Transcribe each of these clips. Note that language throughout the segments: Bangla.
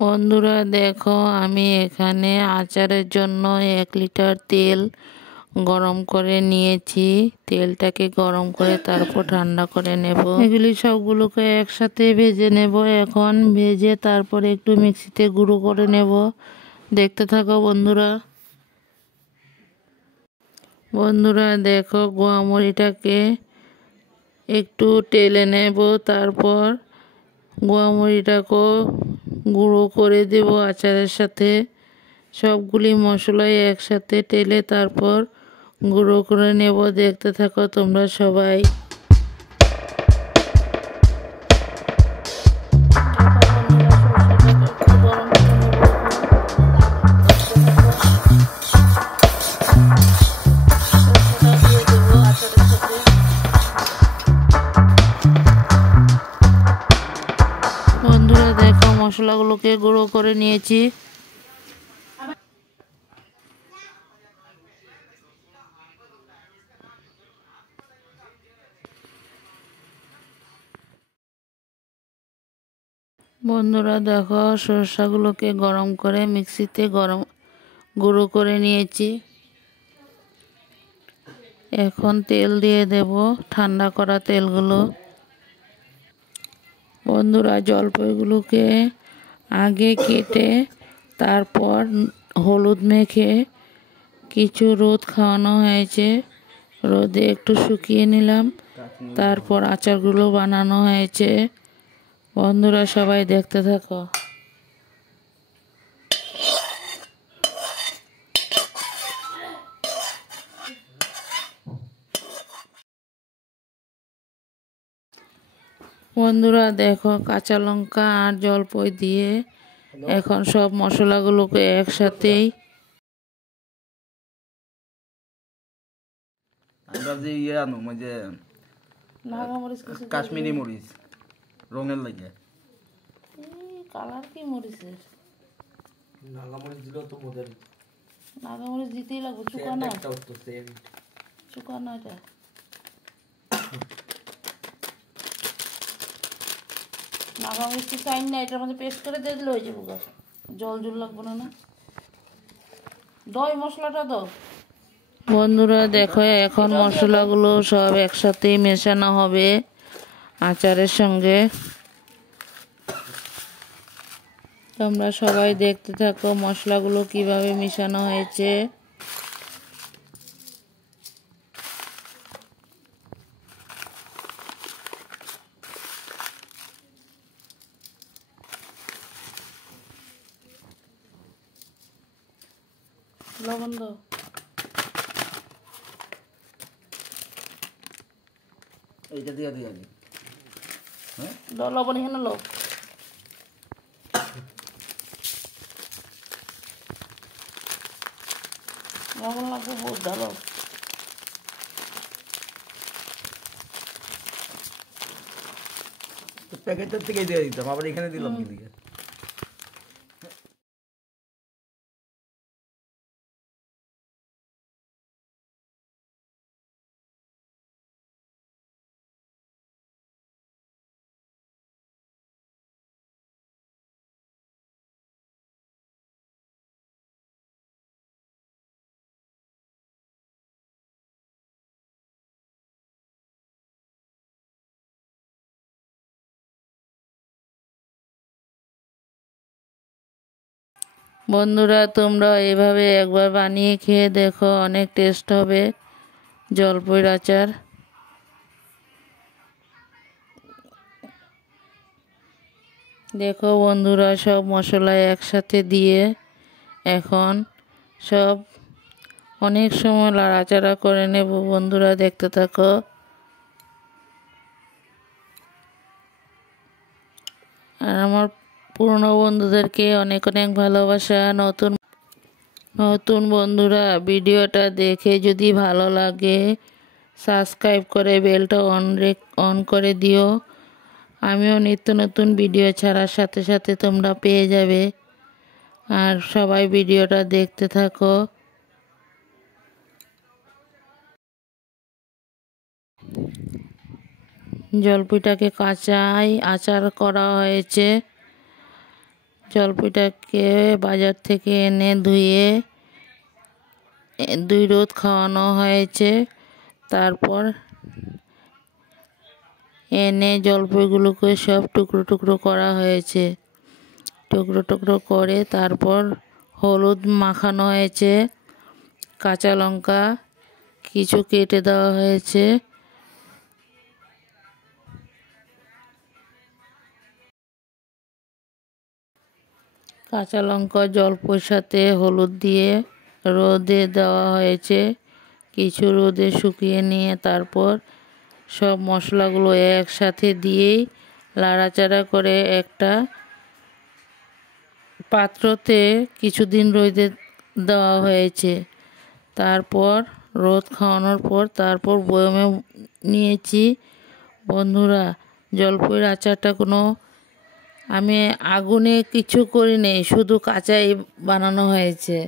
বন্ধুরা দেখো, আমি এখানে আচারের জন্য 1 লিটার তেল গরম করে নিয়েছি। তেলটাকে গরম করে তারপর ঠান্ডা করে নেব। এগুলি সবগুলোকে একসাথে ভেজে নেব। এখন ভেজে তারপরে একটু মিক্সিতে গুঁড়ো করে নেব। দেখতে থাকো বন্ধুরা। বন্ধুরা দেখো, গোয়ামরিটাকে একটু টেলে নেব। তারপর গোয়ামরিটাকেও গুঁড়ো করে দেব আচারের সাথে। সবগুলি মশলাই একসাথে টেলে তারপর গুঁড়ো করে নেব। দেখতে থাকো তোমরা সবাই। বন্ধুরা দেখো, মশলাগুলোকে গুঁড়ো করে নিয়েছি। বন্ধুরা দেখো, সরষাগুলোকে গরম করে মিক্সিতে গুঁড়ো করে নিয়েছি। এখন তেল দিয়ে দেব, ঠান্ডা করা তেলগুলো। বন্ধুরা জলপাইগুলোকে আগে কেটে তারপর হলুদ মেখে কিছু রোদ খাওয়ানো হয়েছে। রোদে একটু শুকিয়ে নিলাম, তারপর আচারগুলো বানানো হয়েছে। বন্ধুরা সবাই দেখতে থাকো। বন্ধুরা দেখো, কাঁচা লঙ্কা আর জলপাই দিয়ে এখন সব মশলাগুলোকে একসাথেই আমরা যে আনো যে কাশ্মীরি মরিচ রঙের লাগে। কালার কি মরিচের? নাগামরিচ দিলেও তো মজার। নাগামরিচ দিতেই লাগবে। শুকানো এটা নাগামরিচ চাই না, এটার মধ্যে পেস্ট করে দিয়ে দিলে হয়ে যাবো। জল লাগবে না। দই মশলাটা দাও। বন্ধুরা দেখো, এখন মশলাগুলো সব একসাথে মেশানো হবে আচারের সঙ্গে। তোমরা সবাই দেখতে থাকো মশলাগুলো কিভাবে মেশানো হয়েছে। লবণ দাও। এইটা দিয়ে দিয়ে দিই। হ্যাঁ, দাও লবণ এখানে লো। লবণ লাগবে বহুত ভালো। প্যাকেটের থেকে দিয়ে দিতাম, আবার এখানে দিলাম কি দিকে। বন্ধুরা তোমরা এভাবে একবার বানিয়ে খেয়ে দেখো, অনেক টেস্ট হবে জলপাইয়ের আচার। দেখো বন্ধুরা, সব মশলা একসাথে দিয়ে এখন সব অনেক সময় নাড়াচাড়া করে নেব। বন্ধুরা দেখতে থাকো। আর আমার পুরনো বন্ধুদেরকে অনেক অনেক ভালোবাসা। নতুন বন্ধুরা ভিডিওটা দেখে যদি ভালো লাগে সাবস্ক্রাইব করে বেলটা অন করে দিও। আমিও নিত্য নতুন ভিডিও ছাড়ার সাথে সাথে তোমরা পেয়ে যাবে। আর সবাই ভিডিওটা দেখতে থাকো। জলপাইটাকে কাঁচাই আচার করা হয়েছে। জলপাইটাকে বাজার থেকে এনে ধুয়ে 2 রোদ খাওয়ানো হয়েছে। তারপর এনে জলপাইগুলোকে সব টুকরো টুকরো করা হয়েছে। টুকরো টুকরো করে তারপর হলুদ মাখানো হয়েছে, কাঁচা লঙ্কা কিছু কেটে দেওয়া হয়েছে। কাঁচা লঙ্কা জলপাইয়ের সাথে হলুদ দিয়ে রোদে দেওয়া হয়েছে। কিছু রোদে শুকিয়ে নিয়ে তারপর সব মশলাগুলো একসাথে দিয়েই লাড়াচাড়া করে একটা পাত্রতে কিছুদিন রোদে দেওয়া হয়েছে। তারপর রোদ খাওয়ানোর পর তারপর বয়মে নিয়েছি। বন্ধুরা, জলপাইয়ের আচারটা আমি আগুনে কিছু করি নেই, শুধু কাঁচাই বানানো হয়েছে।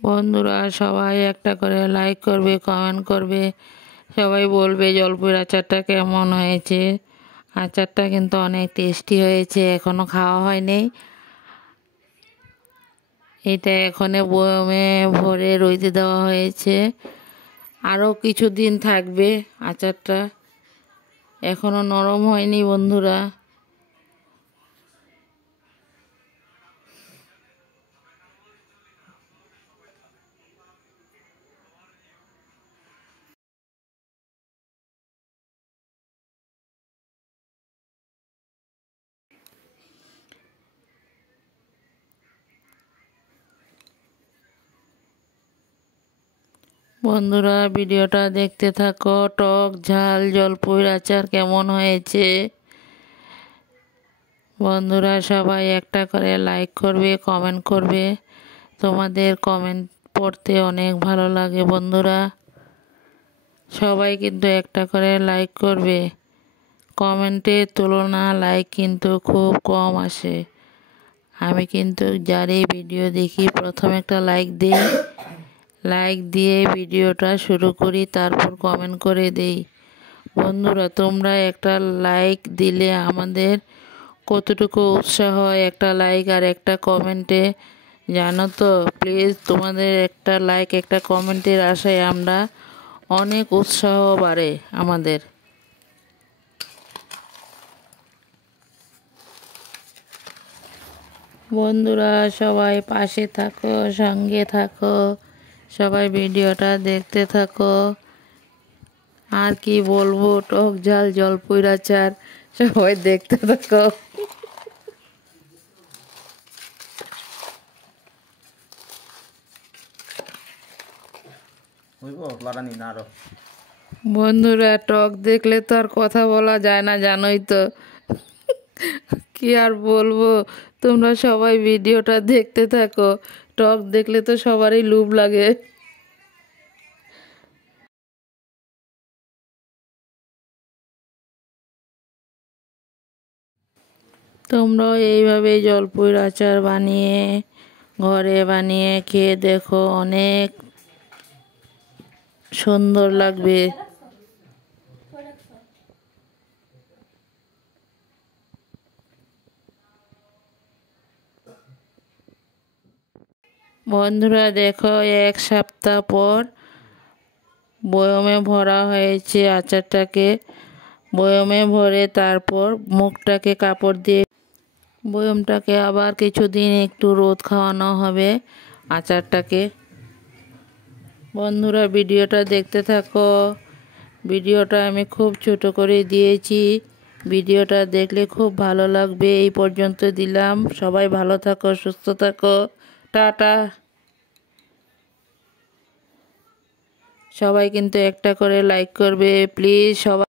বন্ধুরা, সবাই একটা করে লাইক করবে, কমেন্ট করবে, সবাই বলবে জলপাইয়ের আচারটা কেমন হয়েছে। আচারটা কিন্তু অনেক টেস্টি হয়েছে, এখনও খাওয়া হয়নি। এটা এখনো বয়মে ভরে রইতে দেওয়া হয়েছে, আরও কিছুদিন থাকবে আচারটা, এখনও নরম হয়নি বন্ধুরা। বন্ধুরা, ভিডিওটা দেখতে থাকো। টক ঝাল জলপাইয়ের আচার কেমন হয়েছে। বন্ধুরা, সবাই একটা করে লাইক করবে, কমেন্ট করবে, তোমাদের কমেন্ট পড়তে অনেক ভালো লাগে। বন্ধুরা, সবাই কিন্তু একটা করে লাইক করবে, কমেন্টের তুলনা লাইক কিন্তু খুব কম আসে। আমি কিন্তু যারই ভিডিও দেখি প্রথমে একটা লাইক দিই, লাইক দিয়ে ভিডিওটা শুরু করি, তারপর কমেন্ট করে দেই। বন্ধুরা, তোমরা একটা লাইক দিলে আমাদের কতটুকু উৎসাহ হয় একটা লাইক আর একটা কমেন্টে, জানো তো। প্লিজ তোমাদের একটা লাইক একটা কমেন্টের আশায় আমরা অনেক উৎসাহ বাড়ে আমাদের। বন্ধুরা, সবাই পাশে থাকো, সঙ্গে থাকো, সবাই ভিডিওটা দেখতে থাকো। আর কি বলবো, টক ঝাল জলপাইয়ের আচার সবাই দেখতে থাকো। বন্ধুরা, টক দেখলে তো আর কথা বলা যায় না, জানোই তো। কি আর বলবো, তোমরা সবাই ভিডিওটা দেখতে থাকো। টক দেখলে তো সবারই লোভ লাগে। তোমরাও এইভাবে জলপাইয়ের আচার বানিয়ে ঘরে বানিয়ে খেয়ে দেখো, অনেক সুন্দর লাগবে। বন্ধুরা দেখো, 1 সপ্তাহ পর বয়মে ভরা হয়েছে আচারটাকে। বয়মে ভরে তারপর মুখটাকে কাপড় দিয়ে বয়মটাকে আবার কিছুদিন একটু রোদ খাওয়ানো হবে আচারটাকে। বন্ধুরা, ভিডিওটা দেখতে থাকো। ভিডিওটা আমি খুব ছোট করে দিয়েছি, ভিডিওটা দেখলে খুব ভালো লাগবে। এই পর্যন্ত দিলাম। সবাই ভালো থাকো, সুস্থ থাকো, টাটা। সবাই কিন্তু একটা করে লাইক করবে প্লিজ। সবাই